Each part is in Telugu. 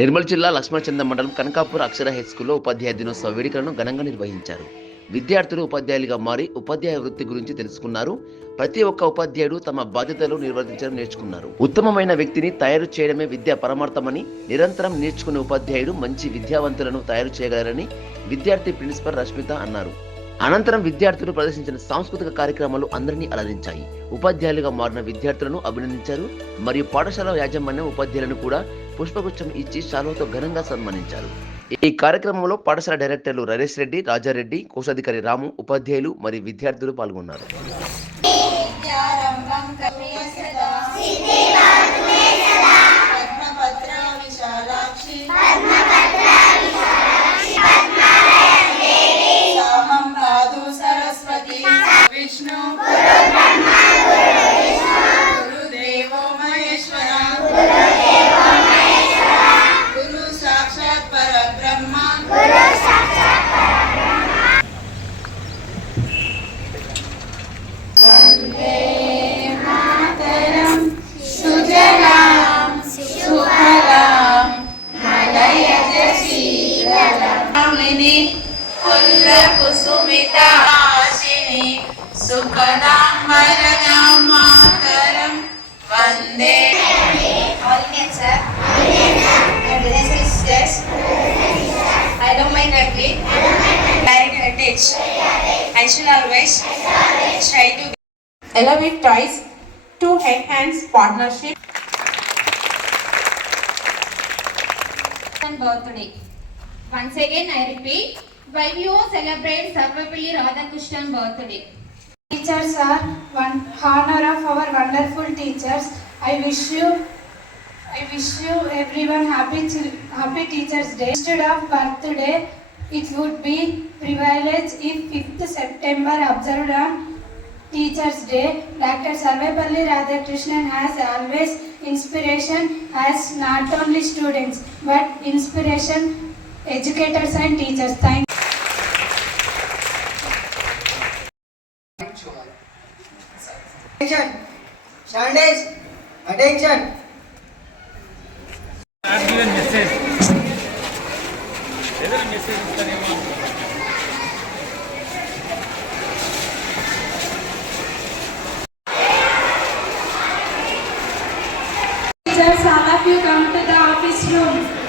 నిర్మల్ జిల్లా లక్ష్మణచంద మండలం కనకాపూర్ అక్షర హై స్కూల్లో ఉపాధ్యాయ దినోత్సవ వేడుకలను ఘనంగా నిర్వహించారు విద్యార్థులు ఉపాధ్యాయులుగా మారి ఉపాధ్యాయ వృత్తి గురించి తెలుసుకున్నారు ప్రతి ఒక్క ఉపాధ్యాయుడు తమ బాధ్యతలు నిర్వర్తించడం నేర్చుకున్నారు ఉత్తమమైన వ్యక్తిని తయారు చేయడమే విద్యా పరమార్థమని నిరంతరం నేర్చుకునే ఉపాధ్యాయుడు మంచి విద్యావంతులను తయారు చేయగలరని విద్యార్థి ప్రిన్సిపల్ రష్మిత అన్నారు అనంతరం విద్యార్థులు ప్రదర్శించిన సాంస్కృతిక కార్యక్రమాలు అందరినీ అలరించాయి ఉపాధ్యాయులుగా మారిన విద్యార్థులను అభినందించారు మరియు పాఠశాల యాజమాన్యం ఉపాధ్యాయులను కూడా పుష్పగుచ్చం ఇచ్చి శాలువతో ఘనంగా సన్మానించారు ఈ కార్యక్రమంలో పాఠశాల డైరెక్టర్లు రరేష్ రెడ్డి రాజారెడ్డి కోశాధికారి రాము ఉపాధ్యాయులు మరియు విద్యార్థులు పాల్గొన్నారు कुसुमिता राशिनि सुखदां वरदां मातरं वन्दे All you can sir. My brothers and I love my country. Direct heritage. I shall always try to elevate tries to hands partnership. And birthday. Once again, I repeat. Vaivyo celebrates Sarvapalli Radhakrishnan birthday. Teachers are one honor of our wonderful teachers. I wish you everyone happy Teachers' Day. Instead of birthday, it would be privilege if 5th September observed on Teachers' Day. Dr. Sarvapalli Radhakrishnan has always inspiration as not only students but inspiration educators and teachers. Thank you. Standage. Attention. Not given message. Whether message is Teachers, all of you come to the office room.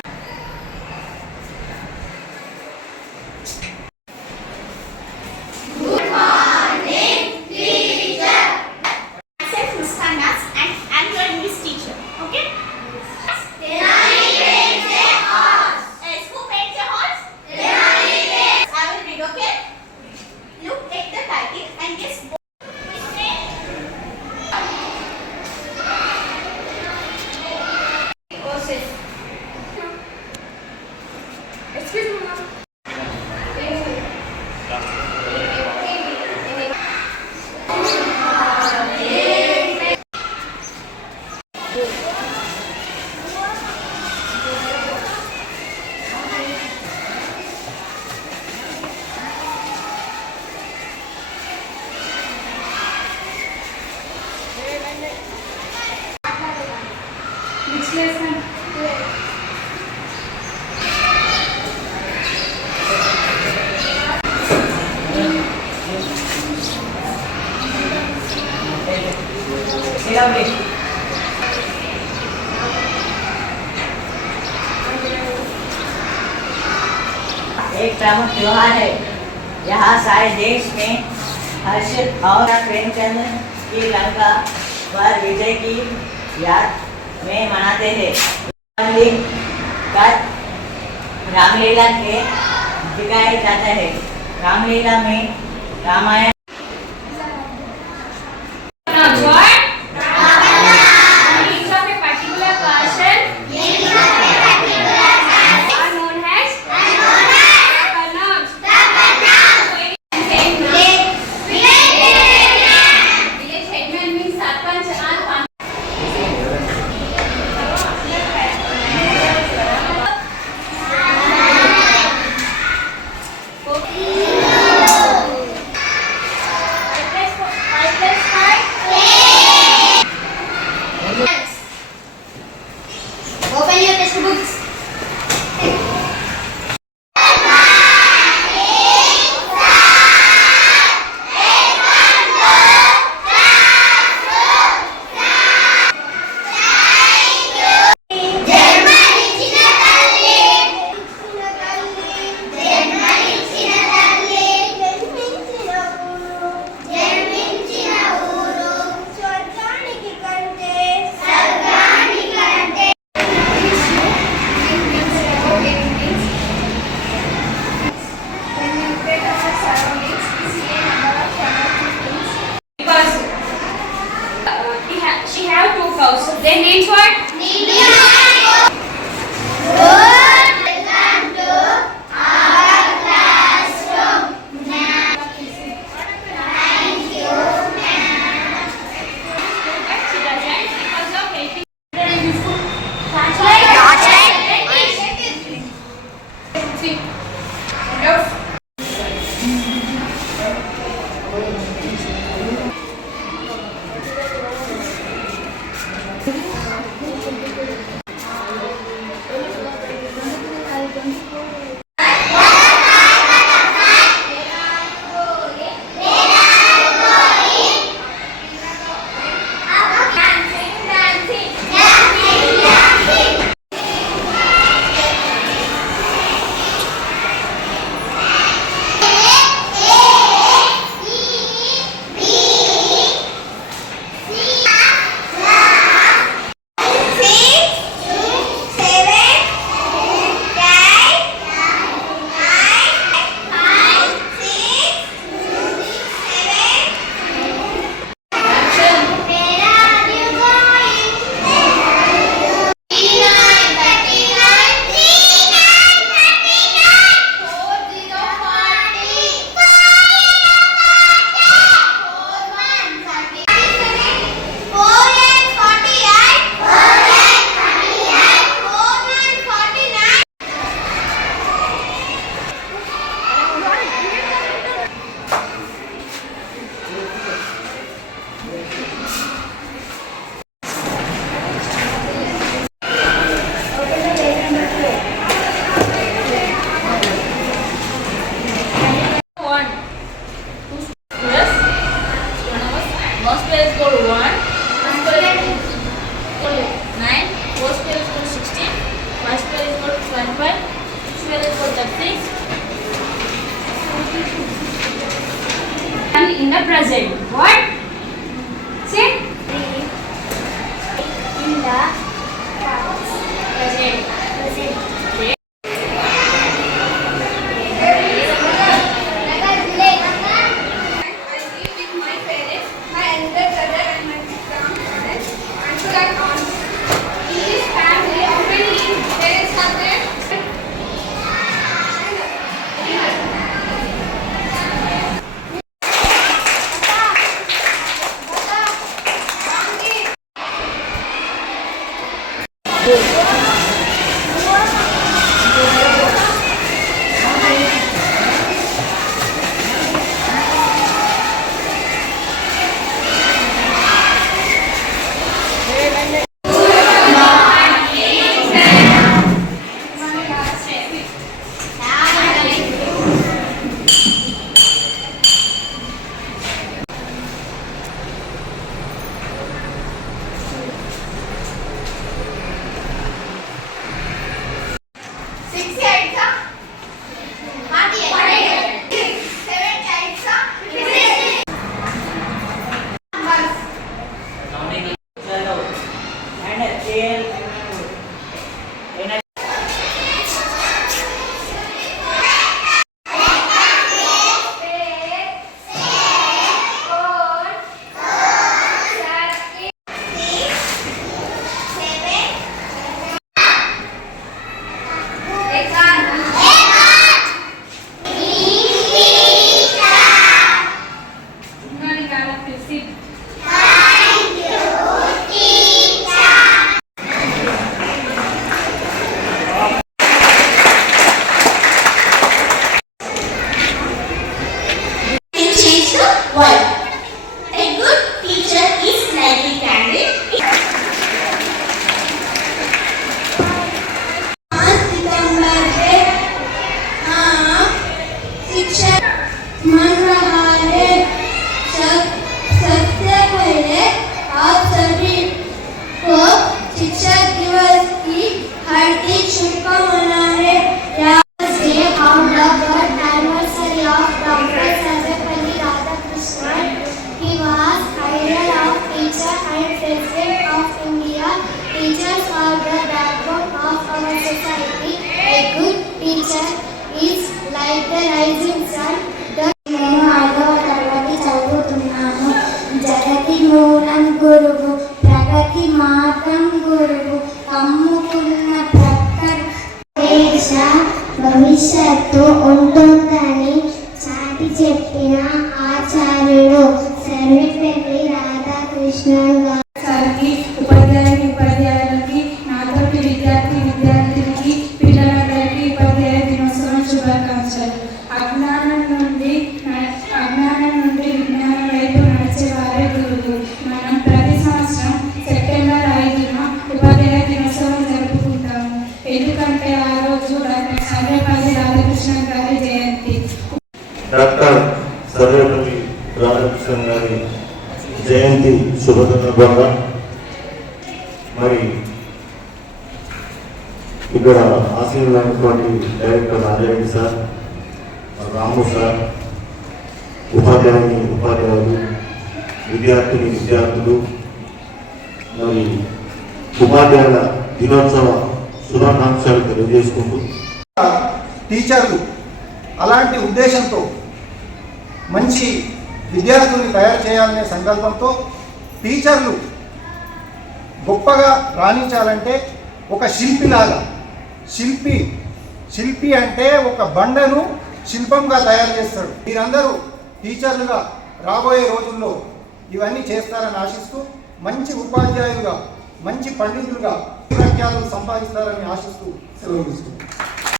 एक प्रमुख त्यौहार है यहाँ सारे देश में हर्षित और प्रेमचंद की लंका पर विजय की याद में मनाते हैं रामलीला के दिखाया जाता है रामलीला में Ramayana prazer, what Carla Crescido rising sun నేను ఐదవ తరగతి చదువుతున్నాను జగతి మూలం గురువు ఇక్కడ ఆశీర్వాదం ఉన్నటువంటి director Narayana sir Ramu sir ఉపాధ్యాయుని ఉపాధ్యాయులు విద్యార్థిని విద్యార్థులు మరి ఉపాధ్యాయుల దినోత్సవ శుభాకాంక్షలు తెలియజేసుకుంటూ టీచర్లు అలాంటి ఉద్దేశంతో మంచి విద్యార్థుల్ని తయారు చేయాలనే సంకల్పంతో టీచర్లు గొప్పగా రాణించాలంటే ఒక శిల్పిలాగా శిల్పి శిల్పి అంటే ఒక బండను శిల్పంగా తయారు చేస్తాడు మీరందరూ టీచర్లుగా రాబోయే రోజుల్లో ఇవన్నీ చేస్తారని ఆశిస్తూ మంచి ఉపాధ్యాయులుగా మంచి పండితులుగా ప్రఖ్యాతులు సంపాదిస్తారని ఆశిస్తూ సెలవు